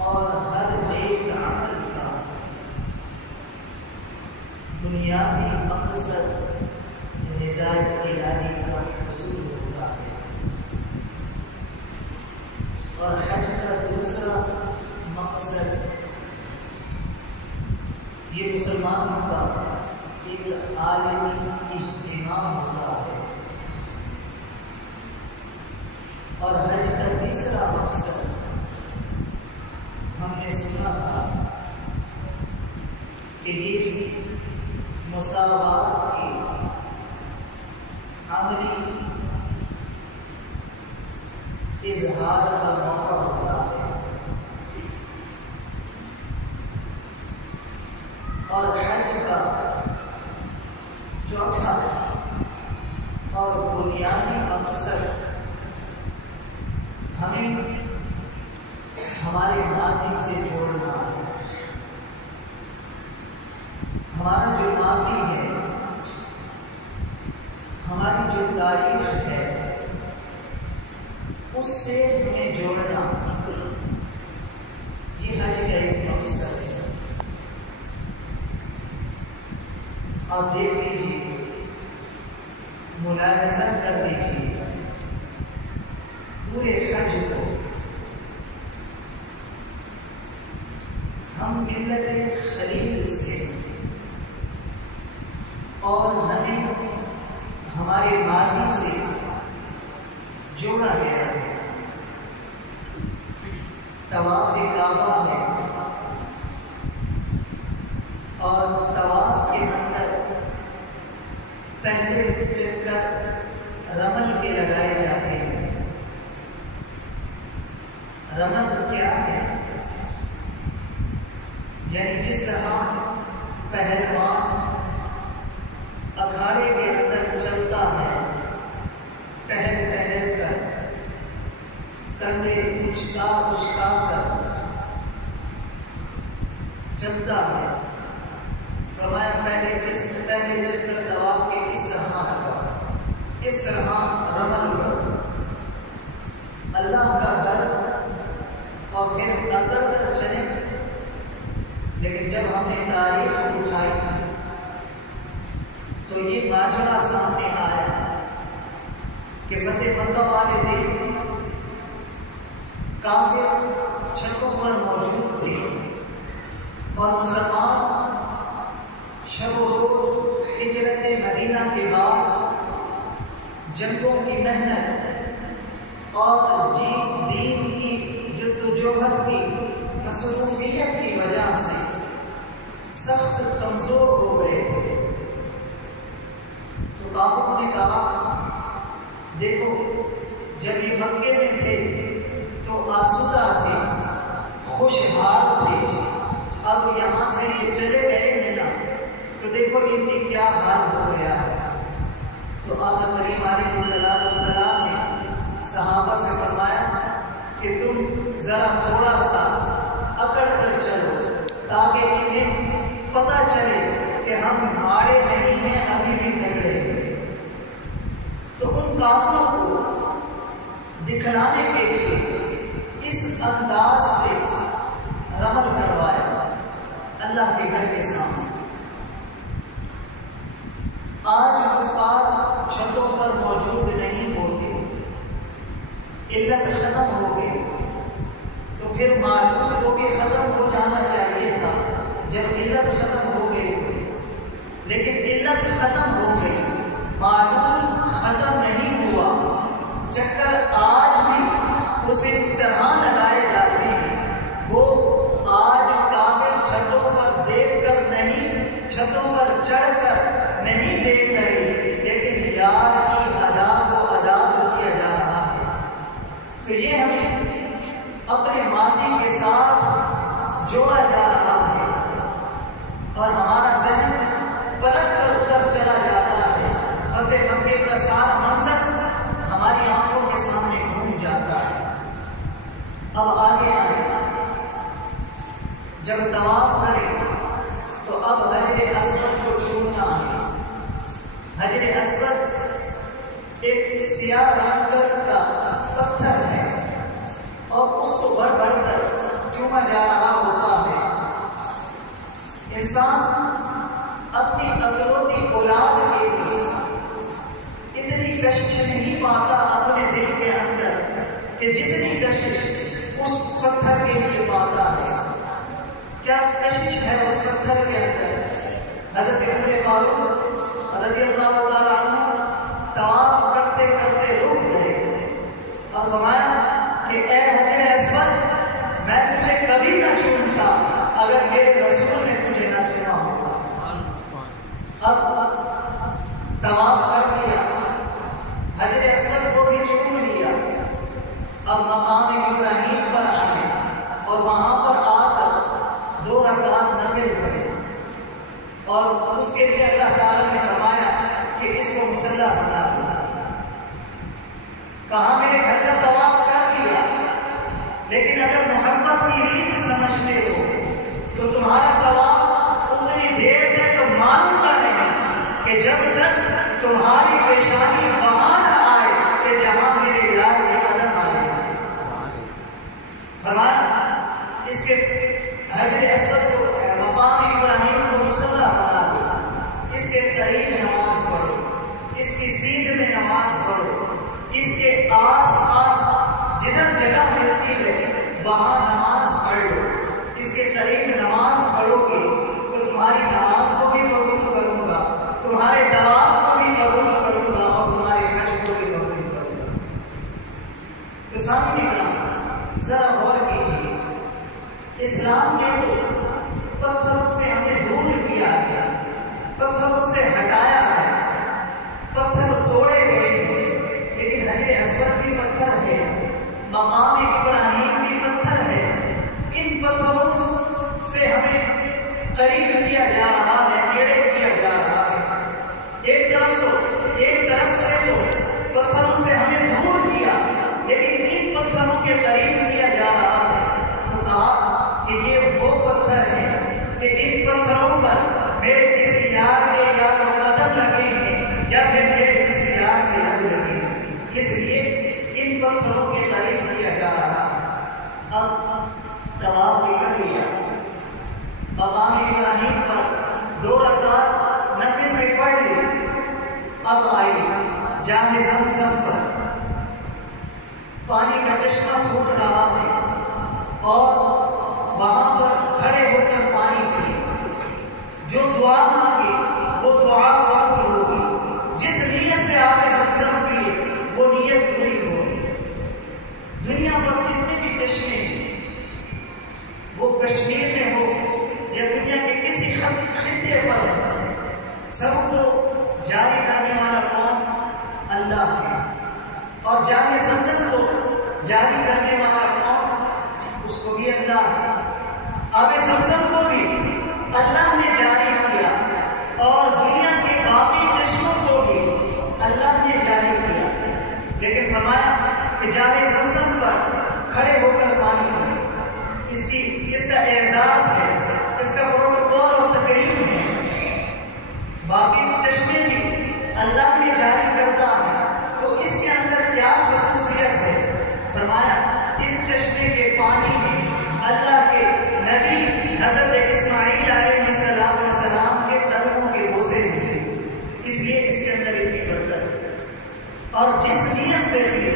اور ہر نیک عمل کا بنیادی مقصد رضا الہی کا حصول ہوتا ہے، اور حج کا دوسرا مقصد یہ مسلمانوں کا ایک عالمی اجتماع ہوتا ہے، اور حج کا تیسرا مقصد ہم نے سنا تھا کہ یہ مساوات کی عملی اظہار کا موقع ہوتا ہے، اور حج کا چوتھا اور بنیادی مقصد ہمیں ہمارے ماضی سے جوڑنا ہے۔ ہمارا جو ماضی ہے، ہماری جو تاریخ ہے، اس سے ہمیں جوڑنا، یہ حج کا ایک مقصد ہے۔ آپ دیکھ لیجیے، ملاحظہ کر لیجیے، پورے حج کو ہم ملت خلیل سے اور ہمیں ہمارے ماضی سے جوڑا گیا ہے۔ طواف کعبہ ہے، اور طواف کے اندر پہلے چکر رمل کے لگائے جاتے ہیں۔ رمل کیا ہے؟ یعنی جس طرح پہلوان اکھاڑے کے اندر چلتا ہے، ٹہل ٹہل کر، کندھے اچکا اچکا کر چلتا ہے، فرمایا پہلے چکر طواف کے اس طرح ہوگا، اس طرح رمل کرو، اللہ کا گھر، اور پھر اندر تک چلے۔ لیکن جب ہم نے تاریخ اٹھائی تو یہ ماجرا سامنے آیا کہ فتح مکہ والے دن کافر چھتوں پر موجود تھے، اور مسلمان شب و روز ہجرت مدینہ کے بعد جنگوں کی محنت اور دین کی جدوجہد کی مصروفیت کی وجہ سے سخت کمزور ہو گئے تھے۔ تو کافروں نے کہا، دیکھو جب یہ مکے میں تھے تو آسودہ تھے، خوشحال تھے، اب یہاں سے یہ چلے گئے ہیں نا، تو دیکھو ان کی کیا حال ہو گیا ہے۔ تو آقا کریم علیہ الصلوۃ والسلام نے صحابہ سے فرمایا کہ تم ذرا تھوڑا سا اکڑ کر چلو، تاکہ انہیں پتہ چلے کہ ہم مارے نہیں ہیں، ابھی بھی تگڑے ہیں۔ تو ان کافروں کو دکھلانے کے لیے اس انداز سے رمل کروایا اللہ کے گھر کے سامنے۔ آج کفار چھتوں پر موجود نہیں ہوتے، علت ختم ہو گئی، تو پھر معلوم ہو کہ ختم ہو جانا چاہیے تھا جب علت ختم ہو گئی، لیکن علت ختم ہو گئی، معلوم ختم نہیں ہوا، چکر آج بھی اسے اس طرح لگائے جاتے ہیں۔ وہ آج کافر چھتوں پر دیکھ کر نہیں، چھتوں پر چڑھ کر نہیں دیکھ رہے، لیکن یار کی ادا کو ادا کیا جا رہا ہے۔ تو یہ ہمیں اپنے ماضی کے ساتھ جوڑا جا رہا ہے، اور ہمارا ذہن پلٹ کر ادھر چلا جاتا ہے۔ فتح مکے کا سارا منظر ہماری آنکھوں کے سامنے گھوم جاتا ہے۔ اب آگے آئے، جب طواف کرے تو اب حجر اسود کو چھونا ہے۔ حجر اسود ایک سیاہ رنگ کا پتھر ہے، اور اس کو بڑھ بڑھ کر چوما ہوتا جا رہا ہوتا ہے، انسان اپنی اکلوتی اولاد کے لیے اتنی کشش نہیں پاتا اپنے دل کے اندر کہ جتنی کشش اس پتھر کے لیے پاتا ہے۔ کیا کشش ہے اس پتھر کے اندر؟ حضرت عمر فاروق رضی اللہ تعالیٰ عنہ طواف کرتے کرتے رک گئے اور فرمایا کہ اے حجر اسود، میں تجھے کبھی نہ چنتا اگر میرے رسول نے تجھے نہ چنا ہوگا۔ اب طواف کر لیا، حجر اسود کو بھی چوم لیا، اب مقام ابراہیم پر آئے اور وہاں پر آ کر 2 رکعت نفل پڑھے، اور اس کے لیے اللہ تعالیٰ نے فرمایا کہ اس کو مسلح بنا دو۔ کہا میرے گھر کا طواف کر لیا، لیکن اگر محبت کی ریت سمجھتے ہو تو تمہارا طواف اتنی دیر تک معلوم کا نہیں کہ جب تک تمہاری پیشانی وہاں نہ آئے کہ جہاں میرے الہ کے قدم آئے۔ فرمایا اس کے حجر اسود کو، مقام ابراہیم کو مسلح بنا دو، اس کے قریب نماز پڑھو، اس کی سیدھ میں نماز پڑھو، اس کے آس پاس جدھر جگہ ملتی ہے وہاں نماز پڑھ لو۔ اس کے قریب نماز پڑھو گے تو تمہاری نماز کو بھی قبول کروں گا، تمہارے طواف کو بھی قبول کروں گا، اور تمہارے حج کو بھی قبول کروں گا۔ تو سامنے ذرا غور کیجیے، اسلام نے تو پتھروں سے ہمیں دور کیا ہے، پتھروں سے ہٹایا ہے، پتھر توڑے گئے ہیں، لیکن حجر اسود بھی پتھر ہے، مقام ابراہیم بھی پتھر ہے۔ ان پتھروں سے ہمیں قریب کیا جا رہا ہے، نیڑے کیا جا رہا ہے۔ ایک طرف سے تو پتھروں سے ہمیں دور کیا، لیکن ان پتھروں کے قریب کیا جا رہا ہے۔ تو کہا کہ یہ وہ پتھر ہے کہ ان پتھروں پر میرے کسی یار کے یا تو قدم لگے ہیں یا پھر میرے کسی یار کے لب لگے ہیں، اس لیے ان پتھروں کے قریب کیا جا رہا ہے۔ اب طواف بھی کر لیا، مقام ابراہیم پر 2 رکعت نفل میں پڑھ لی، اب آئی جام زمزم پر، پانی کا چشمہ پھوٹ رہا ہے اور وہاں پر کھڑے ہو کر پانی پیے، جو دعا مانگی وہ دعا قبول ہوگی، جس نیت سے آپ زمزم پیے وہ نیت پوری ہوگی۔ دنیا پر جتنے بھی چشمے وہ کشمیر میں ہو یا دنیا کے کسی خطے پر، سب کو جاری کرنے والا کون؟ اللہ ہے، اور جام زمزم کو جاری کرنے والا کون؟ اس کو بھی اللہ ہے۔ آب زمزم کو بھی اللہ نے جاری کیا، اور دنیا کے باقی چشموں کو بھی اللہ نے جاری کیا، لیکن فرمایا کہ جام زمزم پر کھڑے ہو کر پانی پئے، اس کا اعزاز ہے، اس کا پروٹوکول اور تقریب ہے۔ باقی چشمے بھی اللہ نے جاری کرتا ہے، تو اس کے اندر کیا خصوصیت ہے؟ فرمایا اس چشمے کے پانی میں اللہ کے نبی حضرت اسماعیل علیہ السلام کے قدموں کے بوسے ملے، اس لیے اس کے اندر اتنی برکت ہے۔ اور جس نیت سے بھی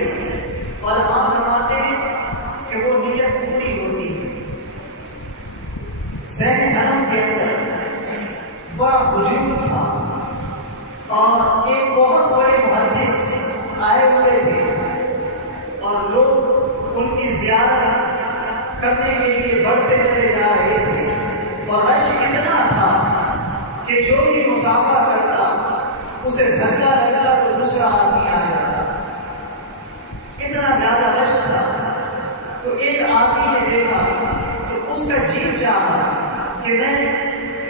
علماء فرماتے ہیں کہ وہ نیت پوری ہوتی ہے۔ ذہن حرم کے اندر بڑا ہجوم تھا، اور ایک بہت بڑے محدث آئے ہوئے تھے، اور لوگ ان کی زیارت کرنے کے لیے بڑھتے چلے جا رہے تھے، اور رش اتنا تھا کہ جو بھی مسافہ کرتا اسے دھکا لگا تو دوسرا آدمی آ جاتا، اتنا زیادہ رش تھا۔ تو ایک آدمی نے دیکھا کہ اس کا جی چاہا کہ میں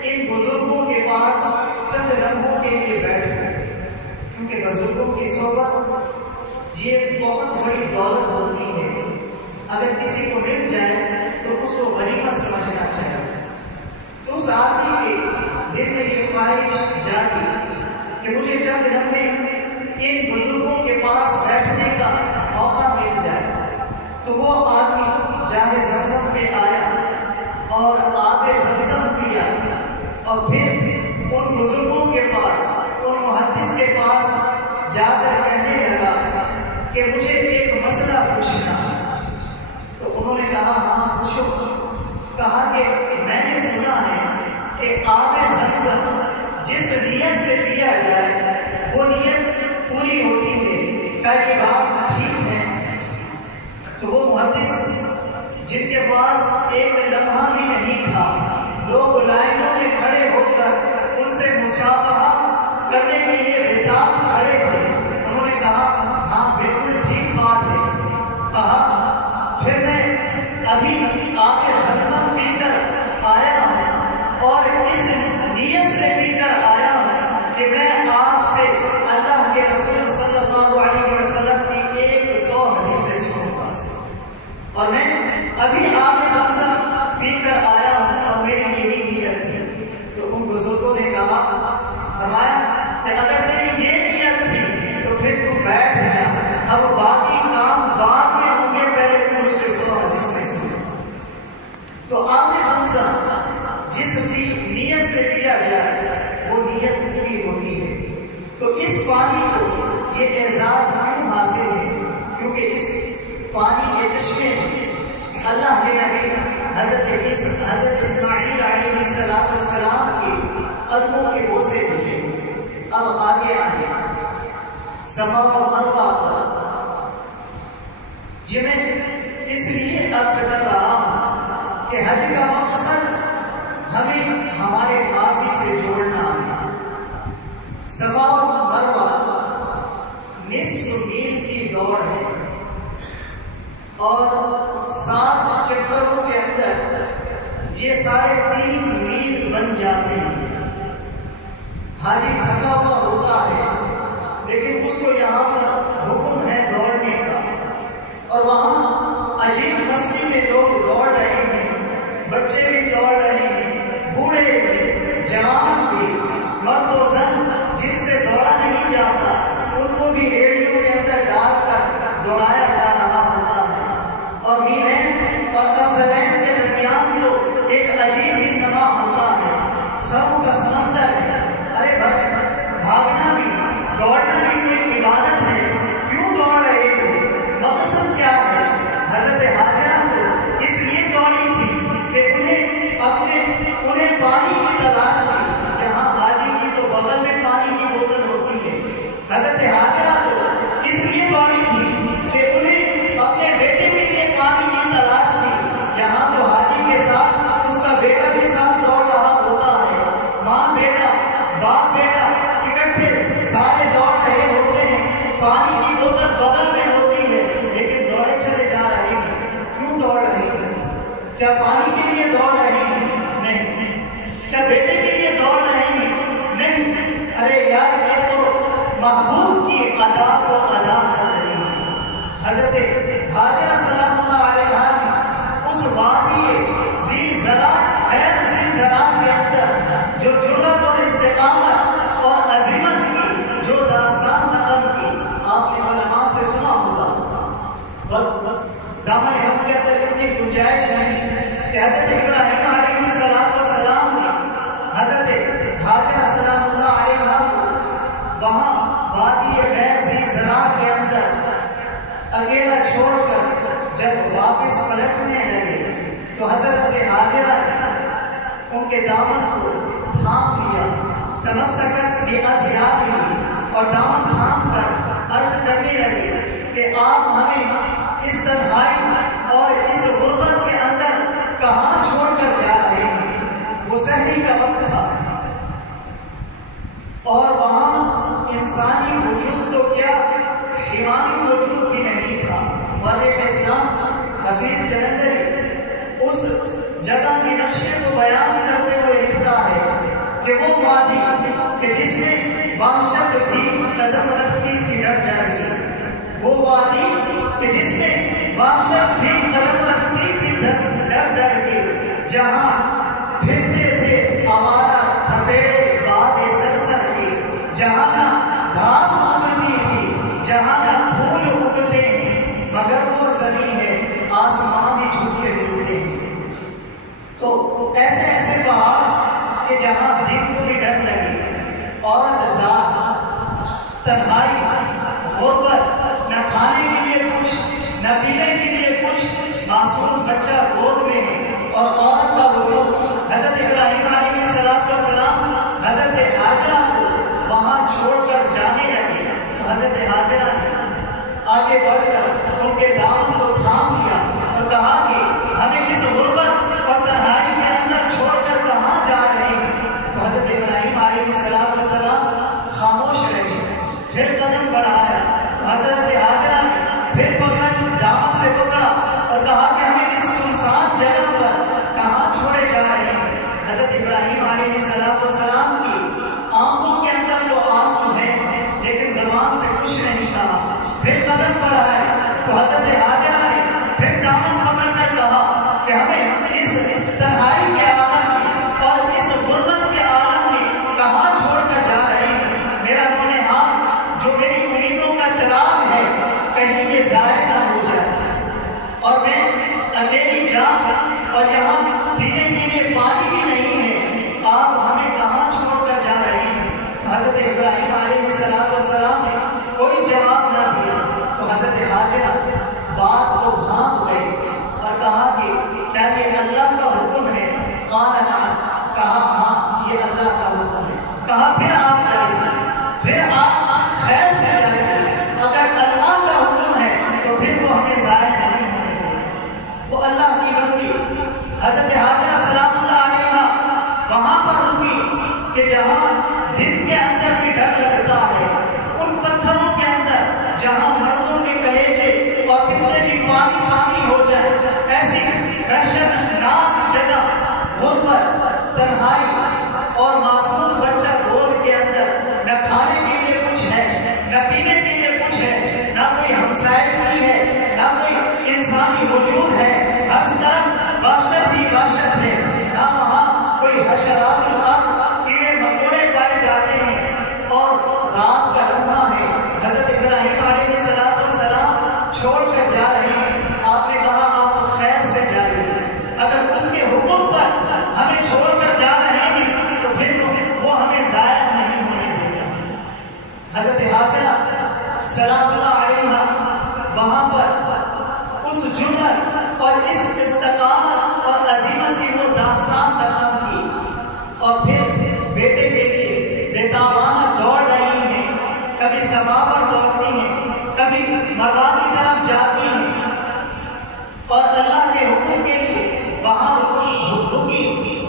ان بزرگوں کے پاس چند لمحوں کے لیے بیٹھوں، کیونکہ بزرگوں کی صحبت یہ بہت بڑی دولت ہوتی ہے، اگر کسی کو مل جائے تو اس کو غنیمت سمجھنا چاہیے۔ تو اس آدمی کے دل میں یہ خواہش جاگی کہ مجھے چند لمحے ان بزرگوں کے پاس بیٹھنے کا موقع مل جائے۔ تو وہ آدمی جام زمزم میں آیا کہا کہ میں نے سنا ہے کہ آب زمزم جس نیت سے پیا جائے وہ نیت پوری ہوتی ہے. کیا یہ بات ٹھیک ہے؟ تو وہ محدث جن کے پاس ایک لمحہ بھی نہیں تھا، لوگ لائنوں میں کھڑے ہو کر ان سے مصافحہ کرنے کے لیے بےتاب کھڑے تھے، انہوں نے کہا ہاں بالکل ٹھیک بات ہے. کہا پھر میں ابھی آپ کے زمزم پی کر آیا ہوں اور اس نیت سے پی کر آیا ہوں کہ میں آپ سے اللہ کے رسول صلی اللہ علیہ وسلم کی 100 حدیثیں سنوں گا، اور میں ابھی آپ کے زمزم پی کر آیا ہوں اور میری یہی نیت تھی. تو ان بزرگوں نے کہا، فرمایا کہ اگر میری یہ نیت تھی تو پھر تم بیٹھ جا، اب باقی کام بعد میں ہوں گے، پہلے تم مجھ سے 100 حدیثیں سنو. تو آپ نے سمجھا جس بھی نیت سے کیا جائے وہ نیت پوری ہوتی ہے. تو اس پانی کو یہ اعزاز کیوں حاصل ہے؟ کیونکہ اس پانی کے چشمے اللہ کے نبی حضرت اسماعیل علیہ السلام کے قدموں کے بوسے دیے. اب آگے آگے صفا و مروہ یہ میں اس لیے عرض کر رہا ہوں کہ حج کا مقصد ہمیں ہمارے ماضی سے جوڑنا ہے. صفا و مروہ نصف میل کی دوڑ ہے اور 7 چکروں کے اندر یہ 3.5 میل بن جاتے ہیں. حاجی تھکا ہوا ہوتا ہے لیکن اس کو یہاں پر حکم ہے دوڑنے کا، اور وہاں عجیب مستی میں لوگ دوڑ رہے ہیں، بچے بھی دوڑ رہے ہیں، بوڑھے بھی، جوان بھی، مرد و زن جن سے دوڑا نہیں جاتا ان کو بھی ریڈیو کے اندر ڈال کر دوڑایا جا رہا ہوتا ہے. اور میلیں اور افسرین کے درمیان تو ایک عجیب ہی سما ہوتا ہے، سب کا سمندر ہے. ارے بھاگنا بھی دوڑنا بھی کوئی عبادت ہے، کیوں دوڑ رہے ہو؟ مقصد کیا ہے؟ حضرت حاجرہ تو اس لیے دوڑی تھی کہ انہیں پانی کی تلاش تھی. یہاں حاجی کی تو بغل میں پانی کی بوتل ہوتی ہے. حضرت حاجرہ تو اس لیے دوڑی تھی کہ انہیں اپنے بیٹے کے لیے پانی کی تلاش تھی. یہاں تو حاجی کے ساتھ اس کا بیٹا بھی ساتھ دوڑ رہا ہوتا ہے، ماں بیٹا باپ بیٹا اکٹھے سارے دوڑ رہے ہوتے ہیں، پانی کی بوتل بغل میں ہوتی ہے لیکن دوڑے چلے جا رہے ہیں. کیوں دوڑ رہے ہیں؟ کیا پانی کے لیے دوڑ رہے ہیں؟ نہیں. کیا بیٹے کے لیے دوڑ رہے ہیں؟ نہیں. ارے یار یہ تو محبوب کی ادا کو ادا کر رہی ہے. حضرت حاجرہ سلام اللہ علیہا نے اس وادی ذی زراعت کے اندر جو جرأت اور استقامت اور عزیمت کی جو داستان نقل کی آپ نے علماء سے سنا ہوگا. دامن حق کے اندر اتنی گنجائش ہے کہ حضرت ابراہیم علیہ السلام نے حضرت حاجرہ سلام اللہ علیہا کو وہاں وادی غیر ذی زراعت کے اندر اکیلا چھوڑ کر جب واپس پلٹنے لگے تو حضرت حاجرہ نے ان کے دامن کو تھام لیا، تمسکت بِأَزْیَافِهِ، اور دامن تھام کر عرض کرنے لگے کہ آپ ہمیں اس تنہائی اور اس غربت کے اندر کہاں چھوڑ کر جا رہے ہیں؟ وہ سحری کا وقت تھا اور وہاں انسانی وجود تو کیا حیوانی وجود بھی نہیں تھا. مؤرخ اسلام حفیظ جلندری اس جگہ کے نقشے کو بیان کرتے ہوئے لکھتا ہے کہ وہ وادی کہ جس میں وحشت بھی قدم رکھتی تھی ڈر ڈر کے، وہ وادی کہ جس میں وحشت بھی قدم رکھتی تھی ڈر ڈر کے، جہاں پھرتے تھے آوارہ تھپیڑے باد سرسر کے، جہاں نہ گھاس اگتی تھی، جہاں نہ پھول اگتے ہیں، مگر وہ زمین ہے آسمان بھی جھوٹے ڈولتے ہیں. تو ایسے ایسے پہاڑ کہ جہاں دن کو بھی ڈر لگے، عورت ذات، تنہائی، غربت، نہ کھانے کے لیے کچھ نہ پینے کے لیے کچھ، معصوم بچہ گود میں ہے اور عورت اور یہاں پینے کے لیے پانی بھی نہیں ہے، آپ ہمیں کہاں چھوڑ کر جا رہے ہیں؟ حضرت ابراہیم علیہ السلام نے کوئی جواب نہ دیا تو حضرت حاجرہ بات کو بھانپ گئے اور کہا کہ کیا یہ اللہ کا حکم ہے؟ قال نعم، کہا ہاں یہ اللہ کا حکم ہے۔ کہا پھر آپ جائیں، پھر آپ خیر سے جائیں، اگر اللہ کا حکم ہے تو پھر وہ ہمیں ضائع نہیں ہونے دیں۔ وہ اللہ کی بندی حضرت حاجرہ سلام اللہ علیہا وہاں پر رکی کہ جہاں دن کے اندر بھی ڈر لگتا ہے، ان پتھروں کے اندر جہاں مردوں کے کلیجے اور پتلے بھی پانی پانی ہو جائے، ایسی وحشتناک جگہ، غربت، تنہائی اور معصوم بچہ گود کے اندر، نہ کھانے کے لیے کچھ ہے، نہ پینے کے لیے کچھ ہے، نہ کوئی ہمسائے ہے، نہ کوئی انسانی وجود ہے، ہر طرف وحشت ہی وحشت ہے، نہ وہاں کوئی حشرات الارض کیڑے مکوڑے پائے جاتے ہیں، اور رات کا لمحہ ہے، حضرت ابراہیم علیہ السلام چھوڑ کر جا رہے ہیں۔ آپ نے کہا آپ خیر سے جائیں، اگر اس کے حکم پر ہمیں چھوڑ کر جا رہے ہیں تو پھر وہ ہمیں ضائع نہیں ہونے دے گا۔ حضرت حاجرہ سلام اللہ علیہا وہاں پر اس جرأت اور اس استقامت اور عزیمت کی وہ داستان بیان کی، اور پھر بیٹے کے لیے بےتابانہ دوڑ رہی ہیں، کبھی صفا پر دوڑتی ہیں، کبھی مروا کی طرف جاتی ہیں، اور اللہ کے حکم کے لیے وہاں رکی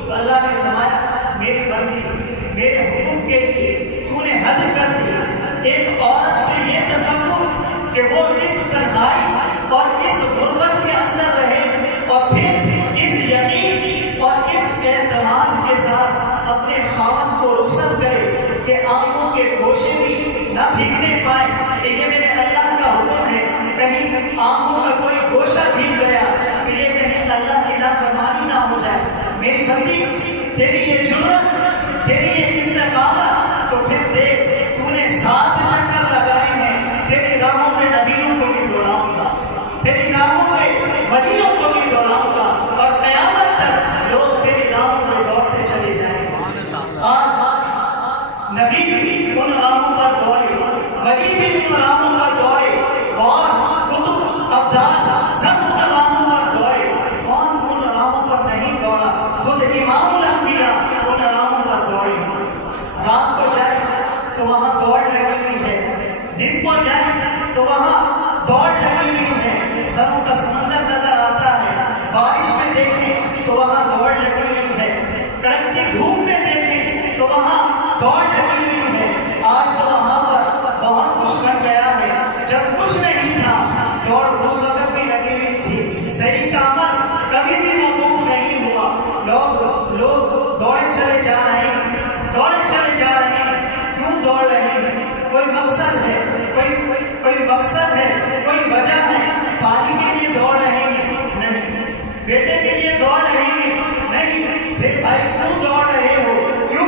تو اللہ نے فرمایا میری بندی میرے حکم کے لیے تو نے حد کر دی۔ ایک عورت سے یہ تصور کہ وہ اس تنہائی اور اس غربت کے اندر رہے اور پھر اس یقین اور اس اعتماد کے ساتھ اپنے خاوند کو رخصت کرے کہ آنکھوں کے گوشے بھی نہ بھیگنے پائے کہ یہ میرے اللہ کا حکم ہے، کہیں آنکھوں کا کوئی گوشہ بھیگ گیا کہ یہ کہیں اللہ کی نافرمانی نہ ہو جائے۔ میری بندی تیری یہ جرأت، تیری یہ استقامت، تو پھر دیکھ تو نے 7 چکر لگائے ہیں، تیری راہوں میں نبیوں کو بھی دوڑاؤں گا، تیری راہوں میں ولیوں کو بھی دوڑاؤں گا، اور قیامت تک لوگ تیری راہوں میں دوڑتے چلے جائیں گے۔ آج نبی بھی ان راہوں پر دوڑے، ولی بھی ان راہوں پر دوڑے، غوث، قطب، ابدال سب ان راہوں پر دوڑے۔ کون ان راہوں پر نہیں دوڑا؟ خود امام الانبیاء ان راہوں پر دوڑے۔ رات کو جائے تو وہاں دوڑ لگی ہوئی ہے، دن کو جائے تو وہاں دوڑ لگی ہوئی ہے، سروں کا سمندر نظر آتا ہے، بارش میں دیکھیں تو وہاں دوڑ لگی ہوئی ہے، کڑکتی دھوپ میں دیکھیں تو وہاں دوڑ لگی ہوئی ہے۔ آج تو وہاں پر بہت کچھ بن گیا ہے، جب کچھ نہیں تھا دوڑ اس وقت بھی لگی ہوئی تھی، صحیح کا عمل کبھی بھی موقوف نہیں ہوا، لوگ دوڑے چلے جا رہے ہیں، دوڑے چلے جا رہے ہیں۔ کیوں دوڑ رہے ہیں؟ کوئی مقصد ہے، کوئی مقصد ہے، کوئی وجہ ہے؟ پانی کے لیے دوڑ رہے ہیں؟ نہیں۔ بیٹے کے لیے دوڑ رہے ہیں؟ نہیں۔ پھر بھائی کیوں دوڑ رہے ہو؟ کیوں؟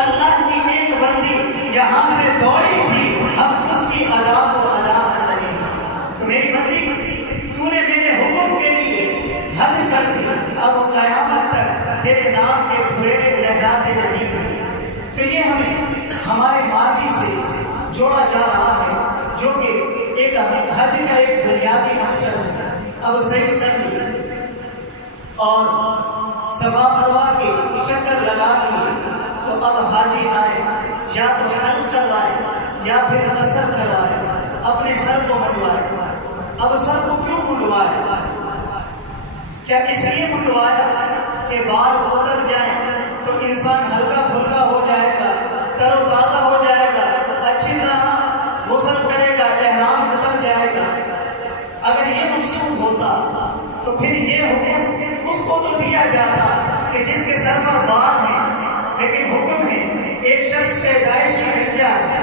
اللہ کی ایک بندی یہاں سے دوڑی تھی، ہم اس کی ادا کو ادا کر رہے ہیں۔ تو میری بندی تو نے میرے حکم کے لیے حد کر دی، اب قیامت تک تیرے نام کے پھریرے لہراتے رہیں گے۔ تو یہ ہمیں ہمارے ماضی سے جوڑا جا رہا ہے، جو کہ ایک حج کا ایک بنیادی مقصد ہے۔ اب صحیح کرنی اور صفا مروا کے چکر لگا لیے تو اب حاجی آئے، یا تو حلق کروائے یا پھر قصر کروائے، اپنے سر کو منڈوائے۔ اب سر کو کیوں منڈوائے؟ کیا اس لیے منڈوایا کہ بال اتر جائیں تو انسان ہلکا پھلکا ہو جائے گا، تر و تازہ ہو جائے گا، اچھی طرح غسل کرے گا، احرام اتر جائے گا؟ اگر یہ مقصود ہوتا تو پھر یہ حکم اس کو تو دیا جاتا کہ جس کے سر پر بال ہیں، لیکن حکم ہے ایک شخص پیدائشی اشیاء ہے،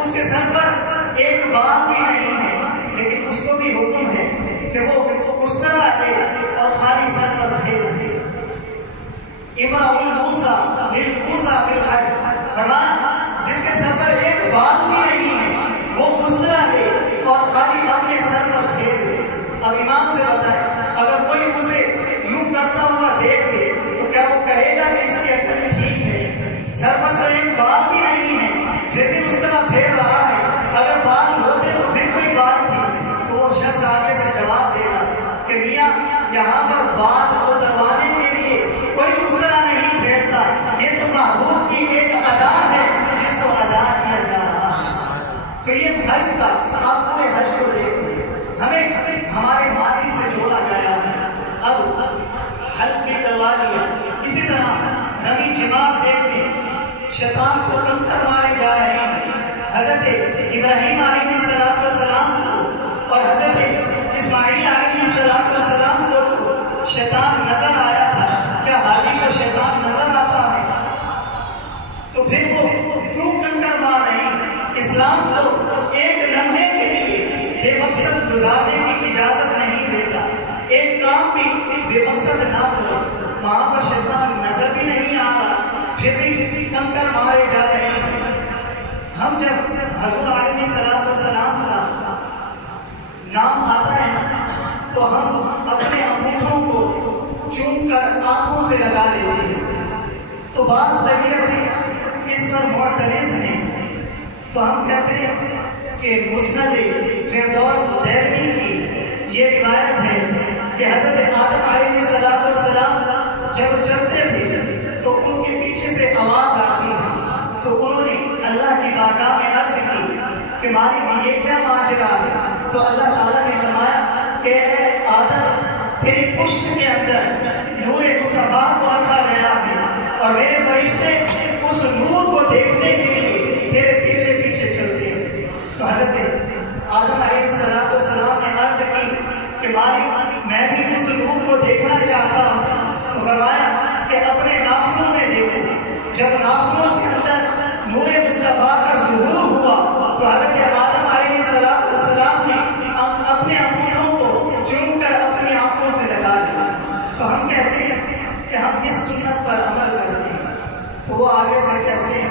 اس کے سر پر ایک بال بھی نہیں ہے، لیکن اس کو بھی حکم ہے کہ وہ اس طرح ہے اور خالی سر پر پھیرے۔ امرأ الموسیٰ للموسیٰ فی الحج، فرمایا جس کے سر پر ایک بال بھی نہیں ہے وہ اس طرح ہے اور خالی اپنے سر پر پھیرے۔ اب امام سے بتائیں، اگر کوئی اسے یوں کرتا ہوا شیطان کو کنکر مارے جا رہے ہیں. حضرت ابراہیم علیہ السلام کو اور حضرت اسماعیل علیہ السلام کو شیطان نظر آیا تھا. کیا حاجی کو شیطان نظر آتا ہے؟ تو پھر وہ کیوں کنکر مار رہے ہیں؟ اسلام کو ایک لمحے کے لیے بے مقصد گزارنے کی اجازت نہیں دیتا. ایک کام بھی بے مقصد نہ ہو. وہاں پر شیطان نظر بھی نہیں آ رہا، پھر بھی کنکر مارے جا رہے ہیں. ہم جب حضور علیہ السلام کا نام آتا ہے تو ہم اپنے انگوٹھوں کو چوم کر آنکھوں سے لگا لیتے ہیں. تو بعض طبیعتیں اس پر معترض ہیں، تو ہم کہتے ہیں کہ مسند فردوس دہلوی کی یہ روایت ہے کہ حضرت آدم علیہ السلام جب چلتے تھے تو ان کے پیچھے سے آواز آتی تھی. تو انہوں نے اللہ کی بارگاہ میں عرض کی کہ مالک یہ کیا ماجرا ہے؟ تو اللہ تعالیٰ نے فرمایا کہ اے آدم، تیری پشت کے اندر نور مصطفیٰ کو رکھا گیا ہے اور میرے فرشتے اس نور کو دیکھنے کے لیے تیرے پیچھے پیچھے چلتے ہیں. تو حضرت آدم علیہ السلام نے عرض کی کہ مالک میں بھی اس نور کو دیکھنا چاہتا ہوں. تو فرمایا کہ اپنے ناخنوں میں دیکھو. جب ناخنوں کے اندر نور مصطفیٰ کا ظہور ہوا تو حضرت آدم علیہ السلام نے اپنے انگوٹھوں کو چوم کر اپنی آنکھوں سے لگا لیا. تو ہم کہتے ہیں کہ ہم اس سنت پر عمل کرتے ہیں. تو وہ آگے سے کہتے ہیں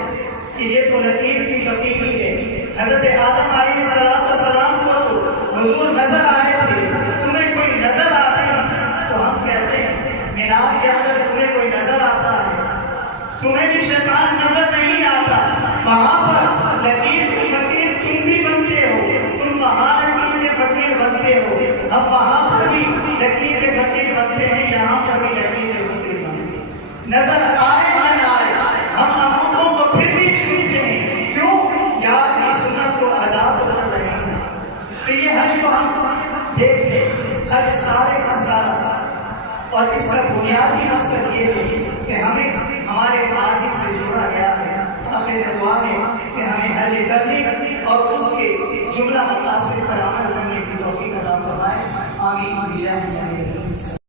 کہ یہ تو لکیر کی فقیری ہے. حضرت آدم علیہ السلام کو حضور نظر آئے تھے، تمہیں کوئی نظر آتے ہیں؟ تو ہم کہتے ہیں مینار کے اندر تمہیں کوئی نظر آتا ہے؟ تمہیں بھی شیطان نظر نہیں آتا. وہاں پر لکیر کے فقیر تم بھی بنتے ہو، تم وہاں لکیر کے فقیر بنتے ہو. ہم وہاں پر بھی لکیر کے فقیر بنتے ہیں، یہاں پر بھی لکیر کے فقیر بنتے ہیں. نظر آئے یا نہ آئے ہم انگوٹھوں کو پھر بھی چھوتے ہیں. کیوں؟ یار کی سنت کو ادا کر رہے ہیں. تو یہ حج کو ہم دیکھ لیں. حج سارے کا سارا اور اس کا بنیادی مقصد یہ ہے کہ ہمیں ہمارے ماضی سے جڑا گیا ہے. آخر دعا ہے کہ ہمیں حج کرنے اور اس کے جملہ مقاصد پر عمل کرنے کی توفیق عطا فرمائے. آمین.